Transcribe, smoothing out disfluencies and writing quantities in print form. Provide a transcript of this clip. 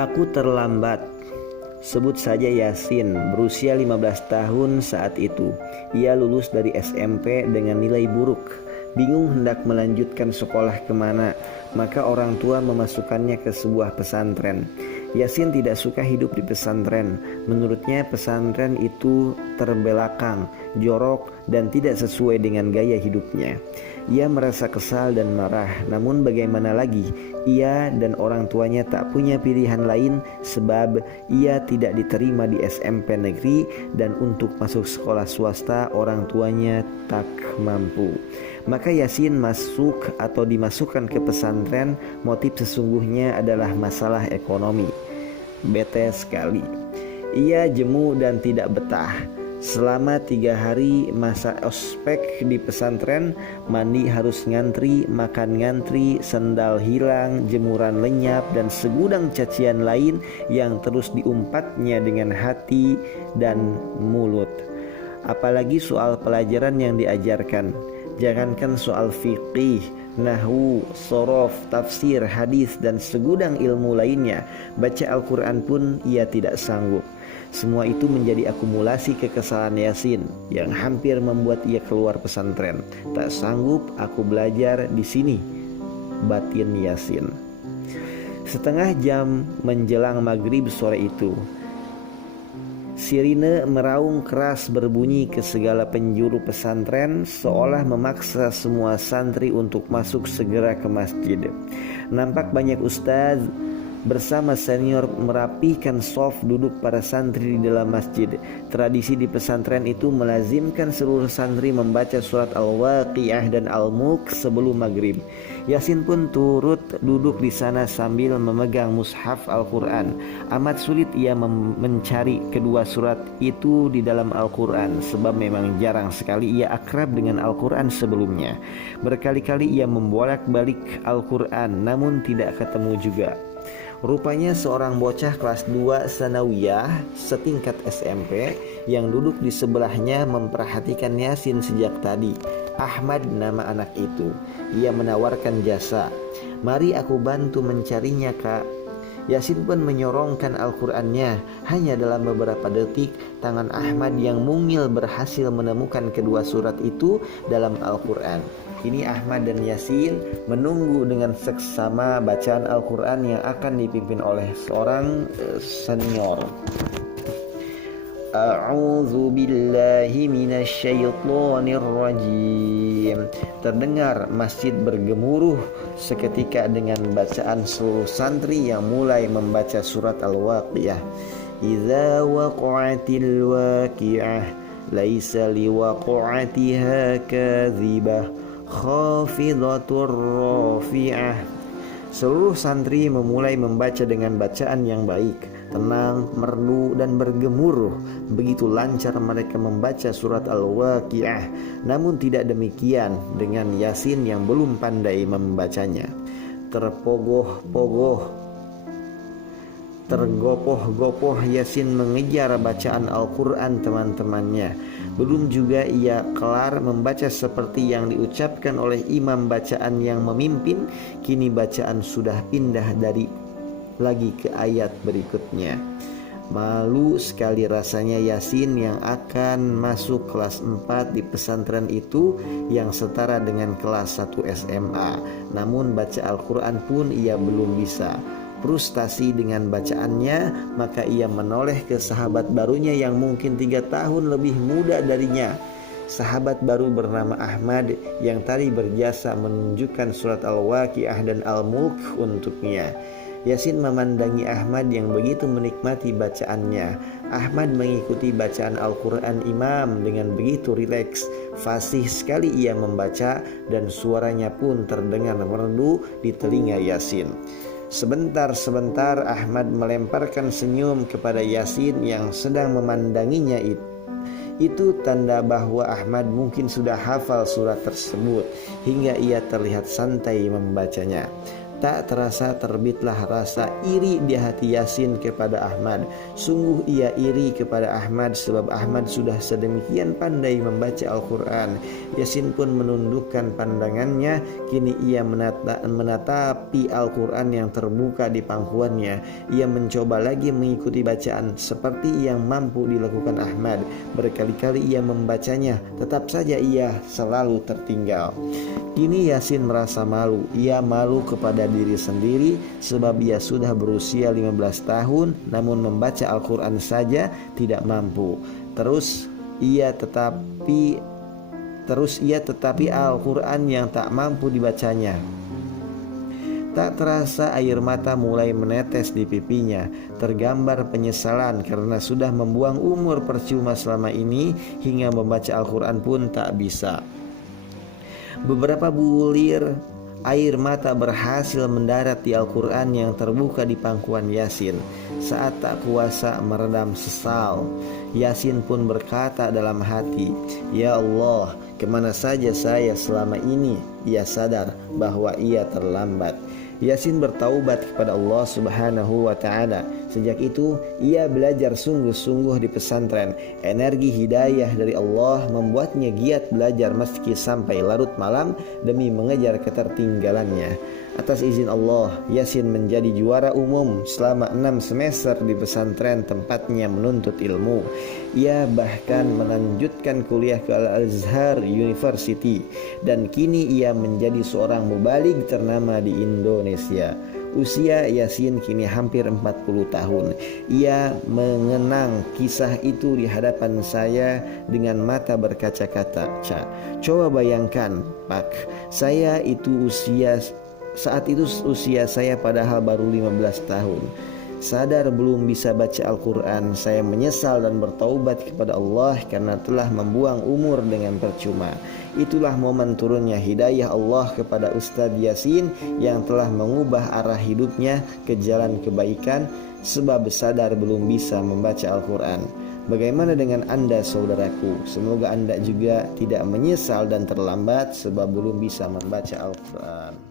Aku terlambat. Sebut saja Yasin, berusia 15 tahun saat itu. Ia lulus dari SMP dengan nilai buruk. Bingung hendak melanjutkan sekolah kemana, maka orang tua memasukkannya ke sebuah pesantren. Yasin tidak suka hidup di pesantren. Menurutnya pesantren itu terbelakang, jorok, dan tidak sesuai dengan gaya hidupnya. Ia merasa kesal dan marah, namun bagaimana lagi? Ia dan orang tuanya tak punya pilihan lain sebab ia tidak diterima di SMP negeri dan untuk masuk sekolah swasta orang tuanya tak mampu. Maka Yasin masuk atau dimasukkan ke pesantren, motif sesungguhnya adalah masalah ekonomi. Bete sekali. Ia jemu dan tidak betah. Selama 3 hari masa ospek di pesantren, mandi harus ngantri, makan ngantri, sendal hilang, jemuran lenyap, dan segudang cacian lain yang terus diumpatnya dengan hati dan mulut. Apalagi soal pelajaran yang diajarkan. Jangankan soal fikih, nahwu, sorof, tafsir, hadis, dan segudang ilmu lainnya, baca Al-Quran pun ia tidak sanggup. Semua itu menjadi akumulasi kekesalan Yasin yang hampir membuat ia keluar pesantren. Tak sanggup aku belajar di sini, batin Yasin. Setengah jam menjelang maghrib sore itu, sirine meraung keras berbunyi ke segala penjuru pesantren, seolah memaksa semua santri untuk masuk segera ke masjid. Nampak banyak ustaz bersama senior merapihkan shaf duduk para santri di dalam masjid. Tradisi di pesantren itu melazimkan seluruh santri membaca surat Al-Waqiah dan Al-Mulk sebelum maghrib. Yasin pun turut duduk di sana sambil memegang mushaf Al-Quran. Amat sulit ia mencari kedua surat itu di dalam Al-Quran, sebab memang jarang sekali ia akrab dengan Al-Quran sebelumnya. Berkali-kali ia membolak-balik Al-Quran, namun tidak ketemu juga. Rupanya seorang bocah kelas 2 sanawiyah setingkat SMP yang duduk di sebelahnya memperhatikan Yasin sejak tadi. Ahmad nama anak itu. Ia menawarkan jasa. "Mari aku bantu mencarinya, Kak." Yasin pun menyorongkan Al-Qur'annya. Hanya dalam beberapa detik, tangan Ahmad yang mungil berhasil menemukan kedua surat itu dalam Al-Qur'an. Kini Ahmad dan Yasin menunggu dengan seksama bacaan Al-Quran yang akan dipimpin oleh seorang senior. A'udzu billahi minasyaitonir rajim. Terdengar masjid bergemuruh seketika dengan bacaan seluruh santri yang mulai membaca surat Al-Waqiah. Idza waqa'atil waqi'ah laisa liwaqa'atiha kadzibah khafidatur rafi'ah. Seluruh santri memulai membaca dengan bacaan yang baik, tenang, merdu, dan bergemuruh. Begitu lancar mereka membaca surat Al-Waqiah. Namun tidak demikian dengan Yasin yang belum pandai membacanya. Tergopoh-gopoh Yasin mengejar bacaan Al-Quran teman-temannya. Belum juga ia kelar membaca seperti yang diucapkan oleh imam bacaan yang memimpin, kini bacaan sudah pindah lagi ke ayat berikutnya. Malu sekali rasanya Yasin yang akan masuk kelas 4 di pesantren itu yang setara dengan kelas 1 SMA. Namun baca Al-Quran pun ia belum bisa. Frustasi dengan bacaannya, maka ia menoleh ke sahabat barunya yang mungkin 3 tahun lebih muda darinya. Sahabat baru bernama Ahmad yang tadi berjasa menunjukkan surat Al-Waqiah dan Al-Mulk untuknya. Yasin memandangi Ahmad yang begitu menikmati bacaannya. Ahmad mengikuti bacaan Al-Quran imam dengan begitu rileks. Fasih sekali ia membaca dan suaranya pun terdengar merdu di telinga Yasin. Sebentar Ahmad melemparkan senyum kepada Yasin yang sedang memandanginya itu. Itu tanda bahwa Ahmad mungkin sudah hafal surat tersebut hingga ia terlihat santai membacanya. Tak terasa terbitlah rasa iri di hati Yasin kepada Ahmad. Sungguh ia iri kepada Ahmad sebab Ahmad sudah sedemikian pandai membaca Al-Quran. Yasin pun menundukkan pandangannya. Kini ia menatapi Al-Quran yang terbuka di pangkuannya. Ia mencoba lagi mengikuti bacaan seperti yang mampu dilakukan Ahmad. Berkali-kali ia membacanya, tetap saja ia selalu tertinggal. Kini Yasin merasa malu. Ia malu kepada diri sendiri sebab ia sudah berusia 15 tahun namun membaca Al-Quran saja tidak mampu. Terus ia tetapi Al-Quran yang tak mampu dibacanya. Tak terasa air mata mulai menetes di pipinya. Tergambar penyesalan karena sudah membuang umur percuma selama ini, hingga membaca Al-Quran pun tak bisa. Beberapa bulir air mata berhasil mendarat di Al-Quran yang terbuka di pangkuan Yasin. Saat tak kuasa meredam sesal, Yasin pun berkata dalam hati, "Ya Allah, kemana saja saya selama ini?" Ia sadar bahwa ia terlambat. Yasin bertaubat kepada Allah Subhanahu wa ta'ala. Sejak itu ia belajar sungguh-sungguh di pesantren. Energi hidayah dari Allah membuatnya giat belajar meski sampai larut malam demi mengejar ketertinggalannya. Atas izin Allah, Yasin menjadi juara umum selama 6 semester di pesantren tempatnya menuntut ilmu. Ia bahkan melanjutkan kuliah ke Al-Azhar University dan kini ia menjadi seorang mubaligh ternama di Indonesia. Usia Yasin kini hampir 40 tahun. Ia mengenang kisah itu di hadapan saya dengan mata berkaca-kaca. Coba bayangkan, Pak, saat itu usia saya padahal baru 15 tahun. Sadar belum bisa baca Al-Quran, saya menyesal dan bertaubat kepada Allah karena telah membuang umur dengan percuma. Itulah momen turunnya hidayah Allah kepada Ustadz Yasin yang telah mengubah arah hidupnya ke jalan kebaikan sebab sadar belum bisa membaca Al-Quran. Bagaimana dengan Anda, saudaraku? Semoga Anda juga tidak menyesal dan terlambat sebab belum bisa membaca Al-Quran.